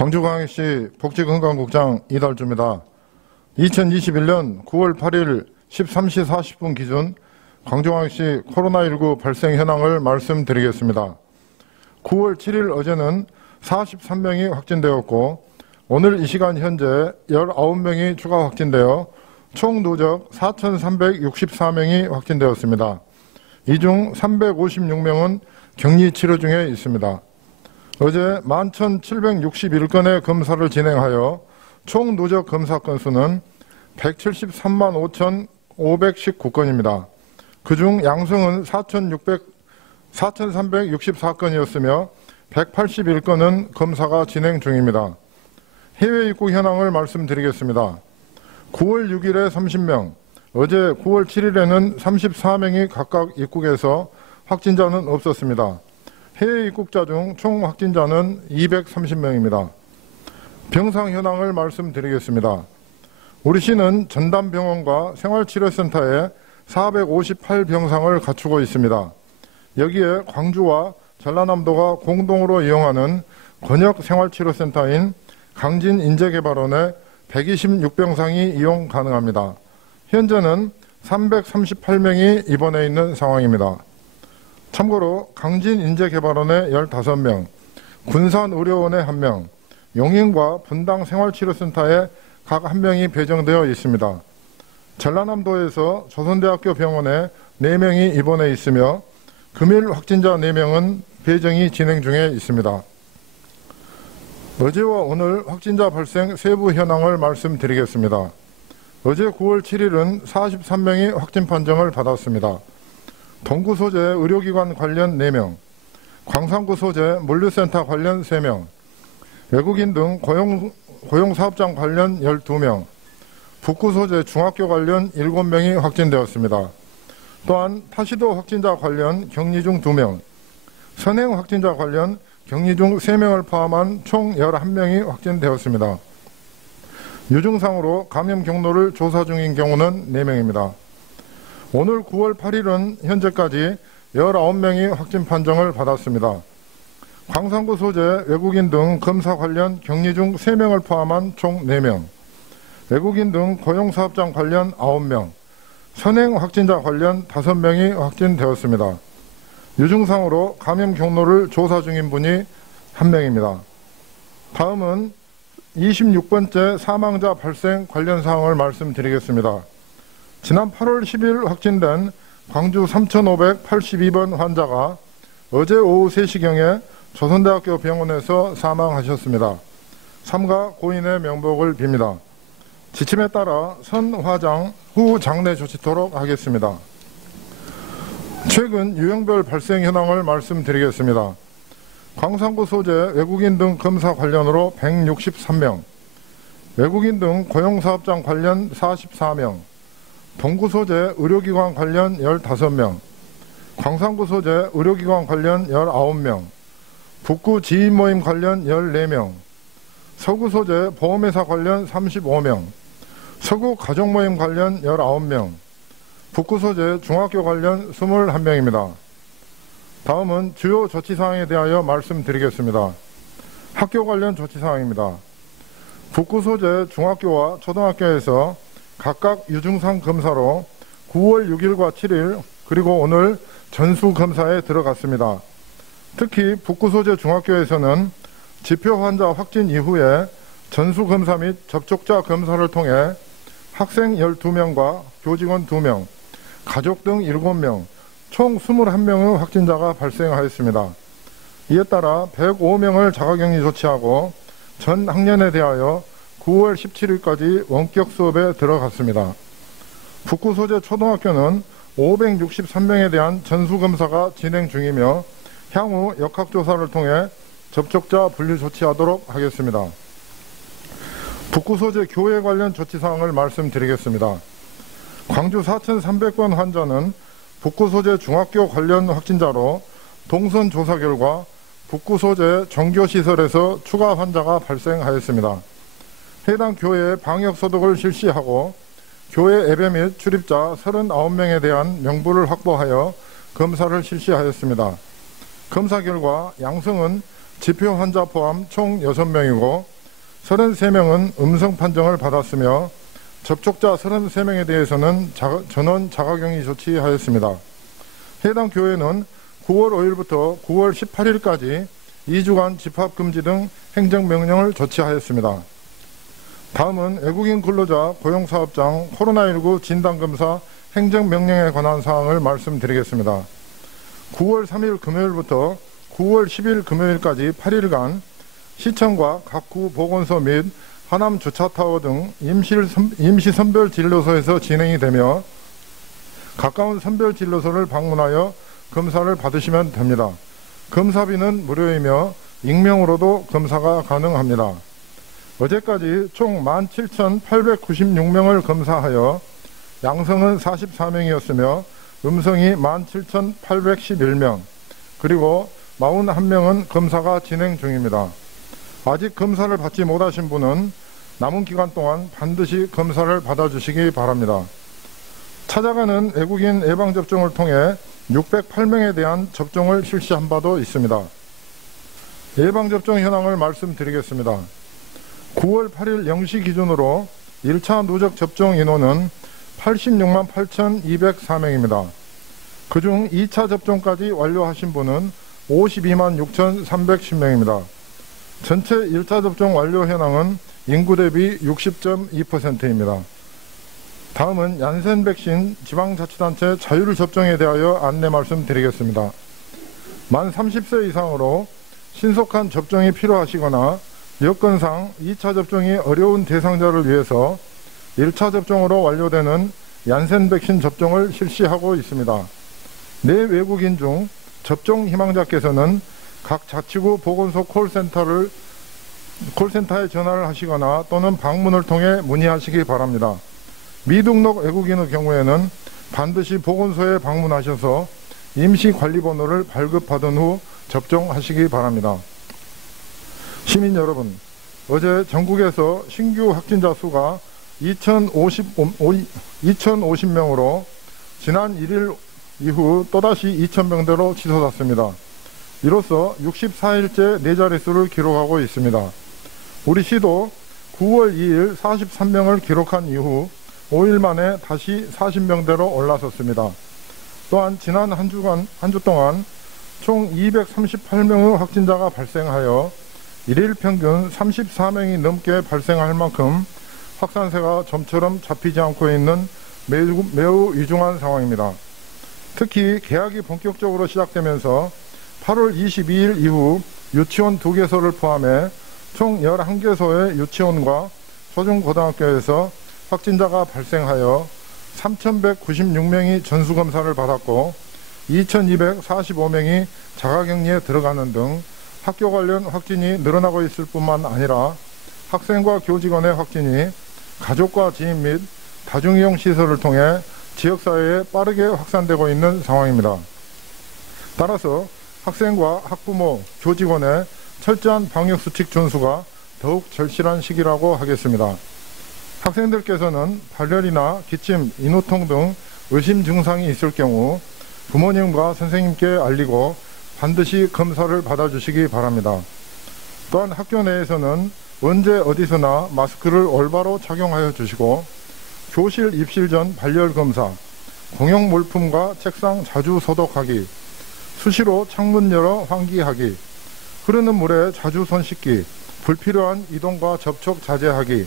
광주광역시 복지건강국장 이달주입니다. 2021년 9월 8일 13시 40분 기준 광주광역시 코로나19 발생 현황을 말씀드리겠습니다. 9월 7일 어제는 43명이 확진되었고 오늘 이 시간 현재 19명이 추가 확진되어 총 누적 4,364명이 확진되었습니다. 이 중 356명은 격리 치료 중에 있습니다. 어제 11,761건의 검사를 진행하여 총 누적 검사 건수는 173만 5,519건입니다. 그중 양성은 4,364건이었으며 181건은 검사가 진행 중입니다. 해외 입국 현황을 말씀드리겠습니다. 9월 6일에 30명, 어제 9월 7일에는 34명이 각각 입국해서 확진자는 없었습니다. 해외 입국자 중 총 확진자는 230명입니다. 병상 현황을 말씀드리겠습니다. 우리 시는 전담병원과 생활치료센터에 458병상을 갖추고 있습니다. 여기에 광주와 전라남도가 공동으로 이용하는 권역생활치료센터인 강진인재개발원에 126병상이 이용 가능합니다. 현재는 338명이 입원해 있는 상황입니다. 참고로 강진인재개발원에 15명, 군산의료원에 1명, 용인과 분당생활치료센터에 각 1명이 배정되어 있습니다. 전라남도에서 조선대학교 병원에 4명이 입원해 있으며 금일 확진자 4명은 배정이 진행 중에 있습니다. 어제와 오늘 확진자 발생 세부 현황을 말씀드리겠습니다. 어제 9월 7일은 43명이 확진 판정을 받았습니다. 동구 소재 의료기관 관련 4명, 광산구 소재 물류센터 관련 3명, 외국인 등 고용사업장 관련 12명, 북구 소재 중학교 관련 7명이 확진되었습니다. 또한 타시도 확진자 관련 격리 중 2명, 선행 확진자 관련 격리 중 3명을 포함한 총 11명이 확진되었습니다. 유증상으로 감염 경로를 조사 중인 경우는 4명입니다. 오늘 9월 8일은 현재까지 19명이 확진 판정을 받았습니다. 광산구 소재 외국인 등 검사 관련 격리 중 3명을 포함한 총 4명, 외국인 등 고용사업장 관련 9명, 선행 확진자 관련 5명이 확진되었습니다. 유증상으로 감염 경로를 조사 중인 분이 1명입니다. 다음은 26번째 사망자 발생 관련 사항을 말씀드리겠습니다. 지난 8월 10일 확진된 광주 3582번 환자가 어제 오후 3시경에 조선대학교 병원에서 사망하셨습니다. 삼가 고인의 명복을 빕니다. 지침에 따라 선 화장 후 장례 조치토록 하겠습니다. 최근 유형별 발생 현황을 말씀드리겠습니다. 광산구 소재 외국인 등 검사 관련으로 163명, 외국인 등 고용사업장 관련 44명, 동구 소재 의료기관 관련 15명, 광산구 소재 의료기관 관련 19명, 북구 지인모임 관련 14명, 서구 소재 보험회사 관련 35명, 서구 가족모임 관련 19명, 북구 소재 중학교 관련 21명입니다. 다음은 주요 조치사항에 대하여 말씀드리겠습니다. 학교 관련 조치사항입니다. 북구 소재 중학교와 초등학교에서 각각 유증상 검사로 9월 6일과 7일 그리고 오늘 전수검사에 들어갔습니다. 특히 북구 소재 중학교에서는 지표 환자 확진 이후에 전수검사 및 접촉자 검사를 통해 학생 12명과 교직원 2명, 가족 등 7명, 총 21명의 확진자가 발생하였습니다. 이에 따라 105명을 자가격리 조치하고 전 학년에 대하여 9월 17일까지 원격 수업에 들어갔습니다. 북구 소재 초등학교는 563명에 대한 전수검사가 진행 중이며 향후 역학조사를 통해 접촉자 분류 조치하도록 하겠습니다. 북구 소재 교회 관련 조치사항을 말씀드리겠습니다. 광주 4,300번 환자는 북구 소재 중학교 관련 확진자로 동선 조사 결과 북구 소재 정교시설에서 추가 환자가 발생하였습니다. 해당 교회에 방역소독을 실시하고 교회 예배 및 출입자 39명에 대한 명부를 확보하여 검사를 실시하였습니다. 검사 결과 양성은 지표 환자 포함 총 6명이고 33명은 음성 판정을 받았으며 접촉자 33명에 대해서는 전원 자가격리 조치하였습니다. 해당 교회는 9월 5일부터 9월 18일까지 2주간 집합금지 등 행정명령을 조치하였습니다. 다음은 외국인 근로자 고용사업장 코로나19 진단검사 행정명령에 관한 사항을 말씀드리겠습니다. 9월 3일 금요일부터 9월 10일 금요일까지 8일간 시청과 각 구 보건소 및 하남 주차타워 등 임시 선별 진료소에서 진행이 되며 가까운 선별 진료소를 방문하여 검사를 받으시면 됩니다. 검사비는 무료이며 익명으로도 검사가 가능합니다. 어제까지 총 17,896명을 검사하여 양성은 44명이었으며 음성이 17,811명, 그리고 41명은 검사가 진행 중입니다. 아직 검사를 받지 못하신 분은 남은 기간 동안 반드시 검사를 받아주시기 바랍니다. 찾아가는 외국인 예방접종을 통해 608명에 대한 접종을 실시한 바도 있습니다. 예방접종 현황을 말씀드리겠습니다. 9월 8일 0시 기준으로 1차 누적 접종 인원은 86만 8,204명입니다. 그중 2차 접종까지 완료하신 분은 52만 6,310명입니다. 전체 1차 접종 완료 현황은 인구 대비 60.2%입니다. 다음은 얀센 백신 지방자치단체 자율 접종에 대하여 안내 말씀드리겠습니다. 만 30세 이상으로 신속한 접종이 필요하시거나 여건상 2차 접종이 어려운 대상자를 위해서 1차 접종으로 완료되는 얀센 백신 접종을 실시하고 있습니다. 내 외국인 중 접종 희망자께서는 각 자치구 보건소 콜센터에 전화를 하시거나 또는 방문을 통해 문의하시기 바랍니다. 미등록 외국인의 경우에는 반드시 보건소에 방문하셔서 임시관리번호를 발급받은 후 접종하시기 바랍니다. 시민 여러분, 어제 전국에서 신규 확진자 수가 2,050명으로 지난 1일 이후 또다시 2,000명대로 치솟았습니다. 이로써 64일째 4자릿수를 기록하고 있습니다. 우리 시도 9월 2일 43명을 기록한 이후 5일 만에 다시 40명대로 올라섰습니다. 또한 지난 한 주 동안 총 238명의 확진자가 발생하여 일일 평균 34명이 넘게 발생할 만큼 확산세가 좀처럼 잡히지 않고 있는 매우 위중한 상황입니다. 특히 개학이 본격적으로 시작되면서 8월 22일 이후 유치원 2개소를 포함해 총 11개소의 유치원과 초중고등학교에서 확진자가 발생하여 3,196명이 전수검사를 받았고 2,245명이 자가격리에 들어가는 등 학교 관련 확진이 늘어나고 있을 뿐만 아니라 학생과 교직원의 확진이 가족과 지인 및 다중이용 시설을 통해 지역사회에 빠르게 확산되고 있는 상황입니다. 따라서 학생과 학부모, 교직원의 철저한 방역수칙 준수가 더욱 절실한 시기라고 하겠습니다. 학생들께서는 발열이나 기침, 인후통 등 의심 증상이 있을 경우 부모님과 선생님께 알리고 반드시 검사를 받아주시기 바랍니다. 또한 학교 내에서는 언제 어디서나 마스크를 올바로 착용하여 주시고 교실 입실 전 발열 검사, 공용 물품과 책상 자주 소독하기, 수시로 창문 열어 환기하기, 흐르는 물에 자주 손 씻기, 불필요한 이동과 접촉 자제하기,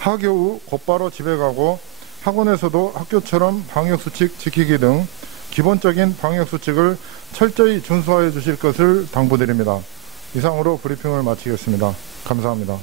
하교 후 곧바로 집에 가고 학원에서도 학교처럼 방역수칙 지키기 등 기본적인 방역수칙을 철저히 준수하여 주실 것을 당부드립니다. 이상으로 브리핑을 마치겠습니다. 감사합니다.